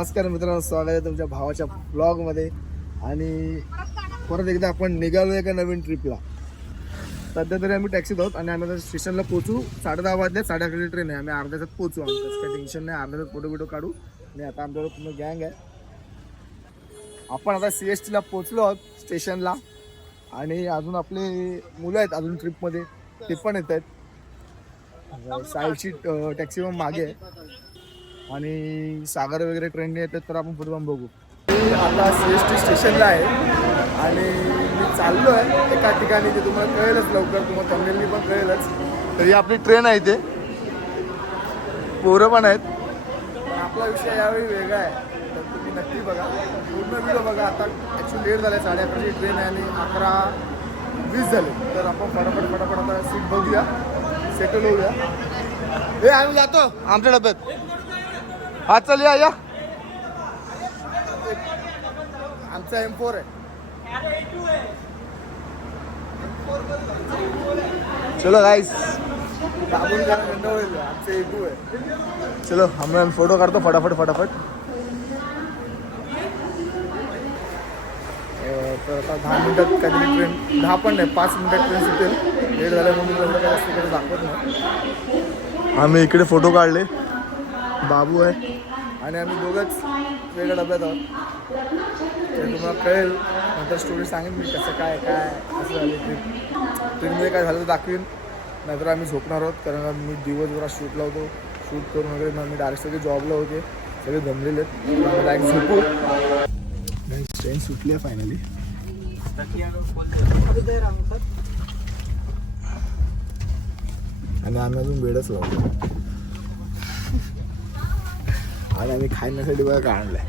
नमस्कार मित्रांनो, स्वागत आहे तुमच्या भावाच्या ब्लॉगमध्ये. आणि परत एकदा आपण निघालो एका नवीन ट्रिपला. सध्या तरी आम्ही टॅक्सीत आहोत आणि आम्ही आता स्टेशनला पोहोचू. 10:30 वाजले, 11:30 ट्रेन आहे. आम्ही अर्ध्या तासात पोहोचू. आमचं काही टेन्शन नाही, अर्ध्या तासात फोटो काढू. आणि आता आमच्याकडे पूर्ण गँग आहे. आपण आता CST ला पोहोचलो आहोत स्टेशनला. आणि अजून आपले मुलं आहेत अजून ट्रिपमध्ये, ते पण येत आहेत. साईडची टॅक्सी पण मागे आहे आणि सागर वगैरे ट्रेनने येतात, तर आपण पुढे बघू. आता CST स्टेशनला आहे आणि मी चाललो आहे एका ठिकाणी, ते तुम्हाला कळेलच लवकर, तुम्हाला थंबनेलनी पण कळेलच. तर ही आपली ट्रेन आहे, इथे पोरं पण आहेत. पण आपला विषय यावेळी वेगळा आहे, तर तुम्ही नक्की बघा, पूर्ण व्हिडिओ बघा. आता ॲक्च्युली लेट झालं आहे, 11:30ची ट्रेन आहे आणि 11:20 झाले. तर आपण फटाफट आता सीट बघूया, सेटल होऊया. हे आम्ही जातो आमच्या डब्यात. हा चल या आमचा M4 आहे. चलो गाइस, दाबून जरा बंद होईल. आमचा A2 आहे. चलो हम फोटो काढतो फटाफट. तर आता 10 मिनिटात काहीतरी ट्रेन, 10 पण नाही 5 मिनिटात ट्रेन सुटेल. लेट झाल्या म्हणून काही जास्त कडे दाखवत नाही. आम्ही इकडे फोटो काढले, बाबू आहे आणि आम्ही दोघंच वेगळ्या डब्यात आहोत. ते तुम्हाला कळेल नंतर, स्टोरी सांगेन मी कसं काय असं झालं. ट्रेनमध्ये काय झालं तर दाखवेन. नाहीतर आम्ही झोपणार आहोत, कारण मी दिवसभरात शूटला होतो. शूट करून वगैरे मग मी डायरेक्ट सगळे जॉबला होते, सगळे जमलेले आहेत. डायरेक्ट झोपू. ट्रेन सुटली आहे फायनली. आणि आम्ही अजून बेडच लावलो आणि आम्ही खाण्यासाठी बघा काय आणलंय.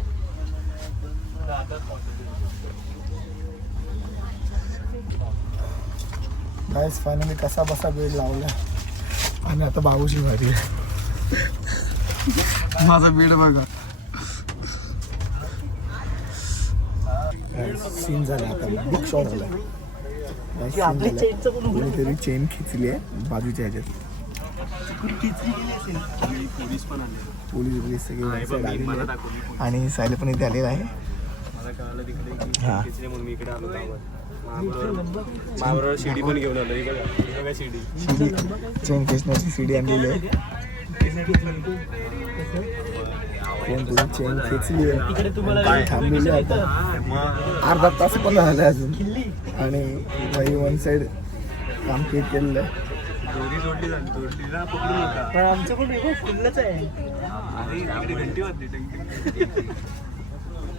गाइस फायनली कसा बसा बेड लावला आणि आता बाबूची भारी आहे. माझा बेड बघा. सीन झाला, आता बिग शॉट झाला. कोणीतरी चेन खिचली आहे बाजूच्या ह्याच्यात. पोलीस सगळे आणि सायले पण इथे आलेला आहे. हां शिडी पण घेऊन आलो. चेन खेचण्याची सीडी आणलेली आहे. चेन खेचली आहे, थांबलेली आहे. आता अर्धा तास पण झाला अजून आणि काही वन साईड काम केलेलं आहे. आमचं पण फुललंच आहे. घंटी वाजली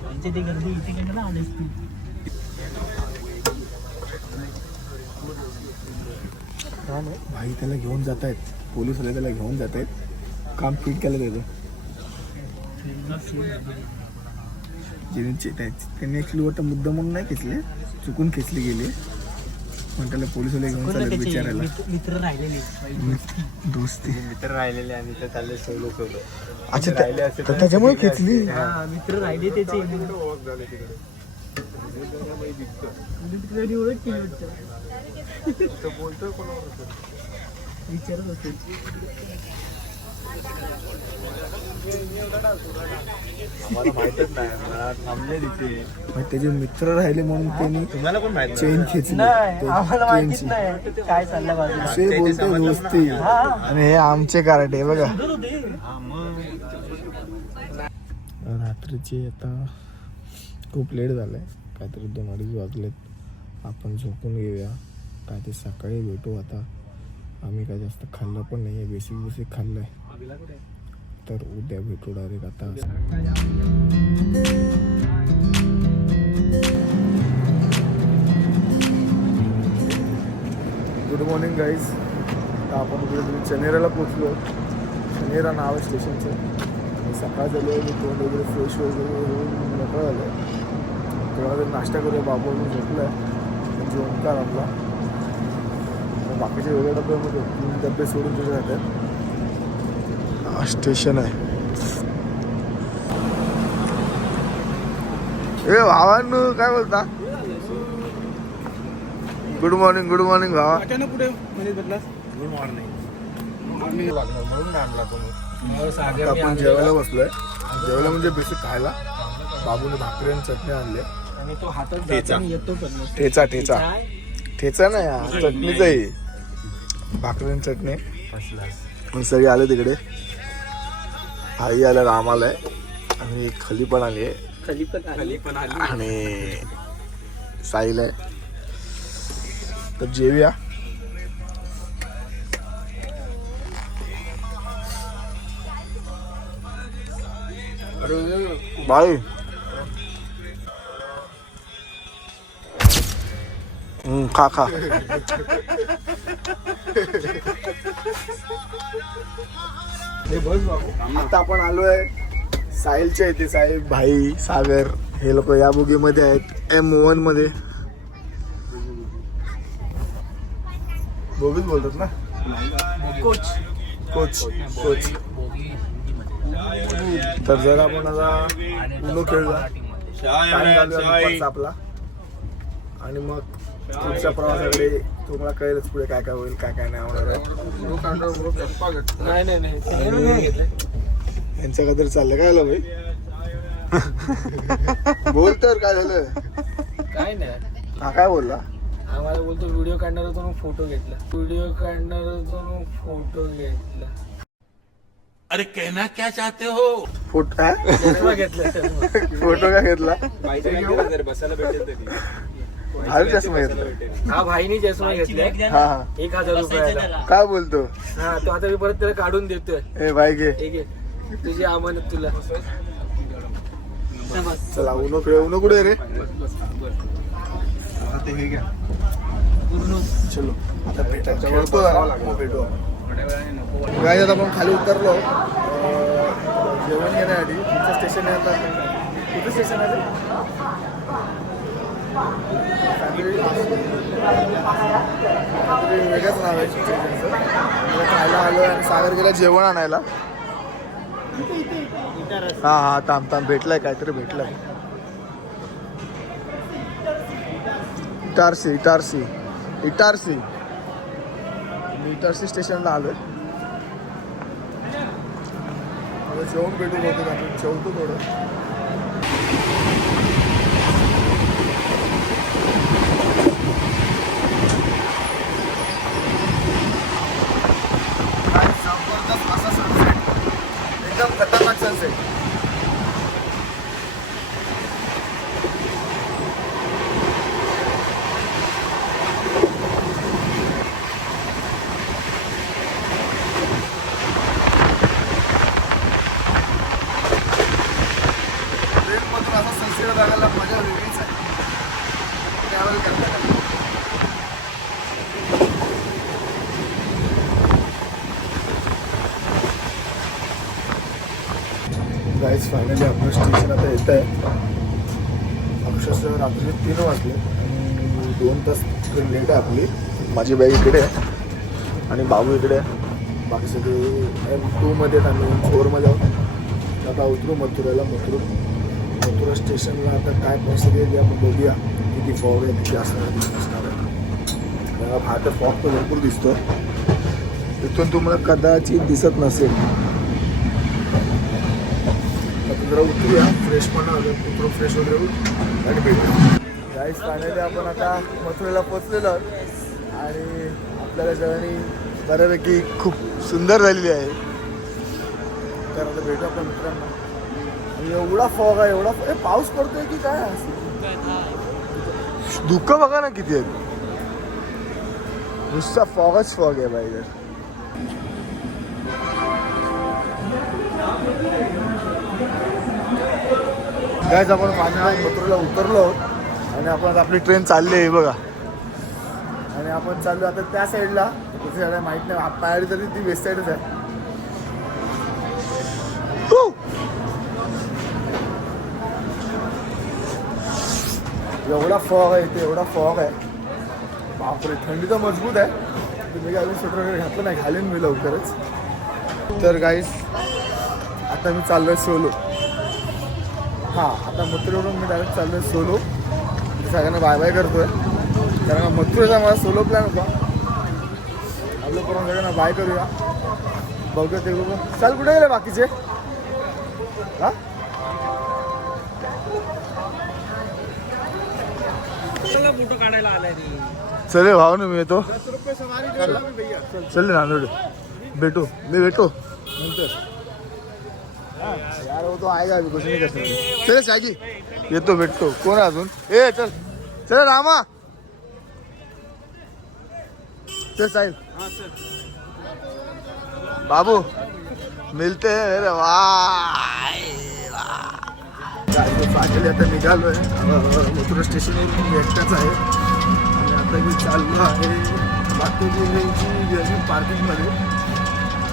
आमच्या ती गर्दी इथे केलं ना आलीच ती. भाई त्याला घेऊन जात आहेत, पोलीस वाले त्याला घेऊन जात आहेत. काम फिट केलं त्याचं. त्यांनी ॲक्च्युली वाटतं मुद्दा म्हणून नाही खेचले, चुकून खेचली गेली. पण त्याला पोलीस वाले घेऊन चालले विचारायला. मित्र राहिलेले, दोस्ती मित्र राहिलेले आणि ते चालले सोलो. अच्छा, तर त्याच्यामुळे खेचली. मित्र राहिले त्याचे विचारत होते. त्याचे मित्र राहिले म्हणून त्यांनी तुम्हाला पण माहिती चेन खेचली. काय चाललं बाजूला बोलतो दोस्ती. आणि हे आमचे कार्टे बघा. रात्रीचे आता खूप लेट झालंय, काहीतरी 2-2:30 वाजलेत. आपण झोपून घेऊया, काय ते सकाळी भेटू. आता आम्ही काय जास्त खाल्लं पण नाही आहे, बेसिक खाल्लं आहे. तर उद्या भेटू डायरेक्ट. आता गुड मॉर्निंग गाईज. आता आपण कुठेतरी चनेराला पोचलो. चनेरा नाव आहे स्टेशनचं. आणि सकाळ झालं आहे, मी तोंड वगैरे फ्रेश वगैरे होऊन मोकळं झालं आहे. तेव्हा जर नाश्ता करूया. बाबू झोपला आहे म्हणजे ओंकार आपला. बाकीच्या वेगळ्या डब्यामध्ये 3 डबे सोडून तुझे राहतात. स्टेशन आहे. ए भावांनो, काय बोलता? गुड मॉर्निंग भावा. कुठे गुड मॉर्निंग. लागणार म्हणून आणला तुम्ही. आता आपण जेवायला बसलोय. जेवायला म्हणजे बेसिक खायला. बाबूने भाकरी आणि चटणी आणली. आणि तो हातात येतो पण ठेचा ठेचा ठेचा नाही हा, चटणीच आहे. भाकरी आणि चटणी. मग सगळे आले तिकडे. आई आल्या, राम आलाय आणि खली पण आली आहे. खाली पण आली आणि साहिल आहे. तर जेवूया. बाई खा खा. आता आपण आलोय साहिलच्या इथे. साहिल, भाई, सागर हे लोक या बोगीमध्ये आहेत. M1 मध्ये बोगीच बोलतात ना. Coach coach coach. तर जरा आपण आता उनो खेळला आपला आणि मग पुढच्या प्रवासाकडे तुम्हाला कळेलच पुढे काय काय होईल, काय काय नाही होणार आहे. नाही यांच्या काहीतरी चाललंय. काय झालं भाई? बोल तर काय झालं? काय नाही. हा काय बोलला? आम्हाला बोलतो व्हिडिओ काढणार होतो मग फोटो घेतला. अरे कहना क्या चाहते हो? फोटो चष्मा घेतला फोटो का घेतला? बसायला भेटेल भारी चष्मा घेतला. हा भाईनी चष्मा घेतलाय. हा हा 1000 रुपयाला. काय बोलतो? हा तो आता मी परत त्याला काढून देतोय. ए भाई घे. हे घे तुझी अमानत तुला. चला उनो खेळ. उनो कुठे आहे रे? चलो आता भेटायचं. खेळतो जरा, मग भेटू. काय आता आपण खाली उतरलो जेवण घेण्यासाठी. तुमचं स्टेशन आहे आता. कुठे स्टेशन आहे? वेगळंच नाव आहे स्टेशनचं. खायला आलो आणि सागर गेला जेवण आणायला. हा हा थांब भेटलाय काहीतरी भेटलाय. इटारसी स्टेशनला आलोय. जेवण भेटून होतं. आपण जेवतो थोडं. एकदम खतरनाक सनसेट. ट्रेनमधून असा सनसेट बघायला मजा वेगळीच आहे. ट्रॅव्हल करताना गाईज फायनली आपलं स्टेशन आता येत आहे. अक्षरशः रात्री 3 वाजले आणि 2 तास ट्रेन लेट आहे आपली. माझी बॅग इकडे आहे आणि बाबू इकडे आहे. बाकी सगळे M2 मध्ये आम्ही M4मध्ये आहोत. आता उतरू मथुराला. मथुरा स्टेशनला आता काय परिस्थिती आहे आपण बघूया. किती फॉग आहे, किती असणार आहे. बाहेर फॉग तर भरपूर दिसतो. इथून तुम्हाला कदाचित दिसत नसेल. जरा उतरूया. फ्रेश पण उतरून फ्रेश वगैरे होईल आणि भेटू. गाईस फायनली आपण आता मथुरेला पोचलेलो आहोत आणि आपल्याला जर्नी बऱ्यापैकी खूप सुंदर झालेली आहे. तर आता भेटू आपल्या मित्रांना. एवढा फॉग आहे, एवढा पाऊस पडतोय की काय धुकं बघा ना किती आहे. नुसता फॉगच फॉग आहे बाई. जर गाईस आपण फायनली मथुरेला उतरलो आणि आपण आपली ट्रेन चालली आहे बघा. आणि आपण चाललो आता त्या साईडला. कुठे साईड आहे माहीत नाही. पायरी तरी ती वेस्ट साईडच आहे. एवढा फॉग आहे इथे, एवढा फॉग आहे. बापरे, थंडी तर मजबूत आहे. मी अजून स्वेटर वगैरे घातलं नाही. घालीन मी लवकरच. तर गाईस आता मी चाललोय सोलो. हां आता मथुरेवरून मी डायरेक्ट चाललोय सोलो. सगळ्यांना बाय बाय करतोय. कारण मथुरेचा माझा सोलो प्लॅन होता. आपलं करून सगळ्यांना बाय करूया. बघूया ते बघू. चल कुठे गेले बाकीचे हा फोटो काढायला आलाय रे. चले भाऊ ना मी येतो चल नांदोड भेटू मी भेटो नंतर यार वो तो आएगा अभी कुछ नहीं कर सकते चले सागी येतो भेटतो कोण आहे अजून ए चल चल रामा चल साहिल बाबू मिलते हैं अरे वाह फायनली आता निघालोय मथुरा स्टेशनवरून मी एकटाच आहे आणि आता मी चाललो आहे बाकी पार्किंगमध्ये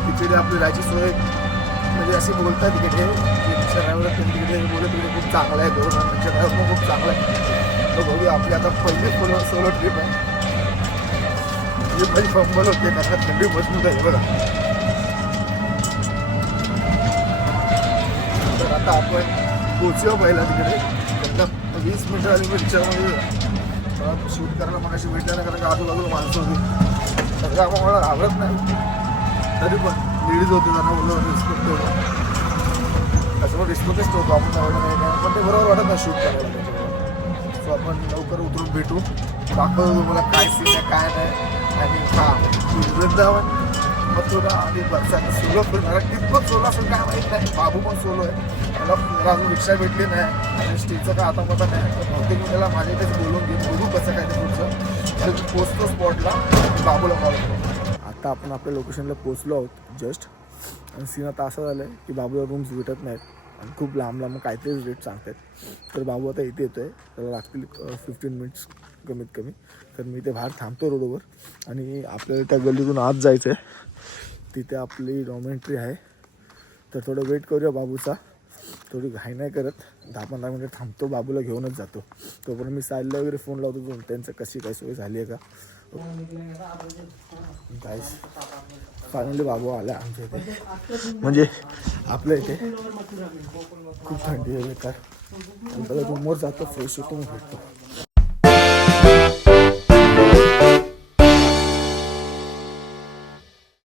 तिकडे आपली राहायची सोय म्हणजे अशी बोलतात तिकडे रिक्षा ड्रायव्हर तिकडे बोलत तिकडे खूप चांगला आहे दोन रिक्षा ड्रायव्हर पण खूप चांगला आहे तर बघूया आपली आता पहिली सोलो ट्रिप आहे ही माझी फंबल होते कारण थंडी मजबूत आहे बघा. तर आता आपण पोचूया पहिला तिकडे एकदम 20 मिनिटं आली मी रिक्षामध्ये शूट करायला मगाशी भेटलं ना कारण आजूबाजूला माणसं होती सगळं आपण मला घाबरत नाही तरी पण लेडीज होते त्यांना बोललो रिस्पेक्ट ठेवतो असं रिस्पेक्टच ठेवतो आपण एवढं नाही पण ते बरोबर वाटत नाही शूट करायला त्याच्यामुळे सो आपण लवकर उतरून भेटू दाखवतो तुम्हाला काय सीन आहे काय नाही आणि हां वृंदावन मथुरा आणि बरसाने सोलो फिरणार कितपत सोलो असेल काय माहीत नाही बाबू पण सोलो आहे मला अजून रिक्षा भेटली नाही आणि स्टेजचं काय आता पता नाही तर बहुतेक मी त्याला माझ्या इथेच बोलून घेऊन बघू कसं काय ते पुढचं पोचतो स्पॉटला बाबूला कॉल करतो. आता आपण आपल्या लोकेशनला पोचलो आहोत जस्ट आणि सीन आता असं झालं आहे की बाबूला रूम्स भेटत नाहीत आणि खूप लांब लांब काहीतरी रेट सांगतात तर बाबू आता इथे येतो आहे त्याला लागतील 15 मिनिट्स कमीत कमी तर मी इथे बाहेर थांबतो रोडवर आणि आपल्याला त्या गल्लीतून आत जायचं आहे तिथे आपली डॉमेंट्री आहे तर थोडं वेट करूया बाबूचा थोडी घाई नाही करत 10-15 मिनिट थांबतो बाबूला घेऊनच जातो तोपर्यंत मी साईडला वगैरे फोन लावतो त्यांचं कशी काय सोय झाली आहे का गाईस फायनली बाबू आला आमच्या इथे म्हणजे आपल्या इथे खूप थंडी आहे बेकार रूमवर जातो फ्रेश होतो मग भेटतो